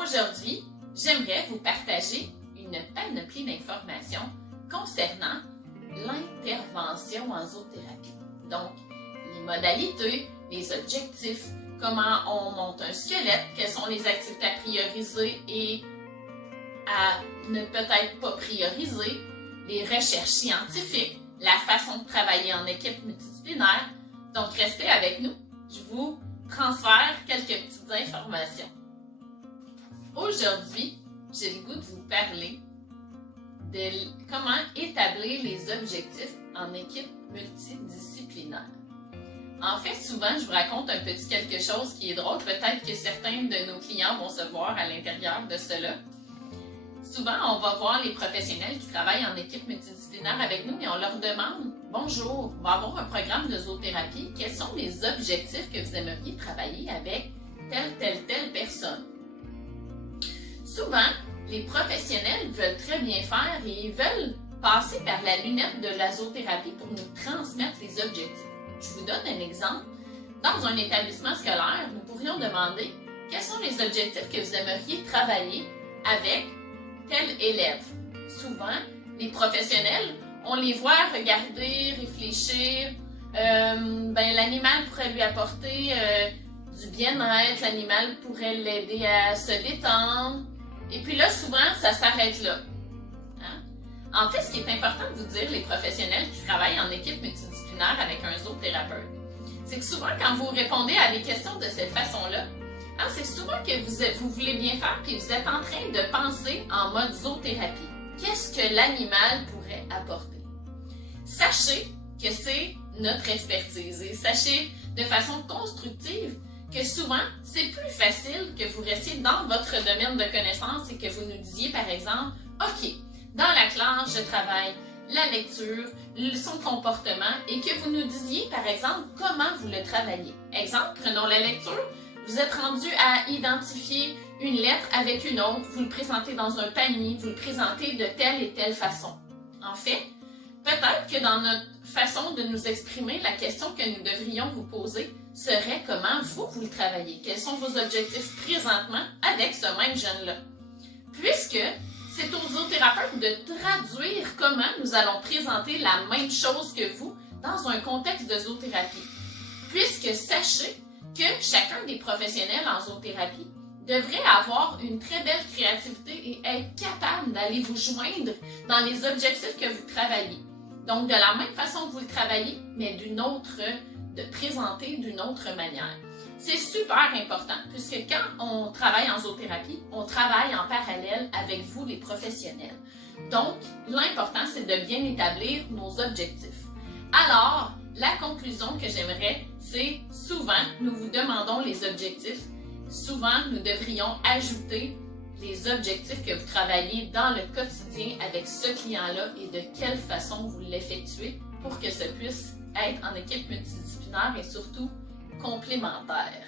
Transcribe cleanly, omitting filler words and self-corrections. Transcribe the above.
Aujourd'hui, j'aimerais vous partager une panoplie d'informations concernant l'intervention en zoothérapie. Donc, les modalités, les objectifs, comment on monte un squelette, quelles sont les activités à prioriser et à ne peut-être pas prioriser, les recherches scientifiques, la façon de travailler en équipe multidisciplinaire. Donc, restez avec nous, je vous transfère quelques petites informations. Aujourd'hui, j'ai le goût de vous parler de comment établir les objectifs en équipe multidisciplinaire. En fait, souvent, je vous raconte un petit quelque chose qui est drôle. Peut-être que certains de nos clients vont se voir à l'intérieur de cela. Souvent, on va voir les professionnels qui travaillent en équipe multidisciplinaire avec nous et on leur demande « Bonjour, on va avoir un programme de zoothérapie. Quels sont les objectifs que vous aimeriez travailler avec telle personne? » Souvent, les professionnels veulent très bien faire et ils veulent passer par la lunette de la zoothérapie pour nous transmettre les objectifs. Je vous donne un exemple. Dans un établissement scolaire, nous pourrions demander quels sont les objectifs que vous aimeriez travailler avec tel élève. Souvent, les professionnels, on les voit regarder, réfléchir. L'animal pourrait lui apporter du bien-être, l'animal pourrait l'aider à se détendre. Et puis là, souvent, ça s'arrête là. Hein? En fait, ce qui est important de vous dire, les professionnels qui travaillent en équipe multidisciplinaire avec un zoothérapeute, c'est que souvent, quand vous répondez à des questions de cette façon-là, c'est souvent que vous voulez bien faire puis vous êtes en train de penser en mode zoothérapie. Qu'est-ce que l'animal pourrait apporter? Sachez que c'est notre expertise et sachez de façon constructive que souvent, c'est plus facile que vous restiez dans votre domaine de connaissance et que vous nous disiez, par exemple, « OK, dans la classe, je travaille la lecture, son comportement, et que vous nous disiez, par exemple, comment vous le travaillez. » Exemple, prenons la lecture. Vous êtes rendu à identifier une lettre avec une autre, vous le présentez dans un panier, vous le présentez de telle et telle façon. En fait, peut-être que dans notre façon de nous exprimer, la question que nous devrions vous poser serait comment vous le travaillez. Quels sont vos objectifs présentement avec ce même jeune-là? Puisque c'est aux zoothérapeutes de traduire comment nous allons présenter la même chose que vous dans un contexte de zoothérapie. Puisque sachez que chacun des professionnels en zoothérapie devrait avoir une très belle créativité et être capable d'aller vous joindre dans les objectifs que vous travaillez. Donc, de la même façon que vous le travaillez, mais de présenter d'une autre manière. C'est super important, puisque quand on travaille en zoothérapie, on travaille en parallèle avec vous, les professionnels. Donc, l'important, c'est de bien établir nos objectifs. Alors, la conclusion que j'aimerais, c'est souvent, nous vous demandons les objectifs. Souvent, nous devrions ajouter les objectifs que vous travaillez dans le quotidien avec ce client-là et de quelle façon vous l'effectuez pour que ça puisse être en équipe multidisciplinaire et surtout complémentaire.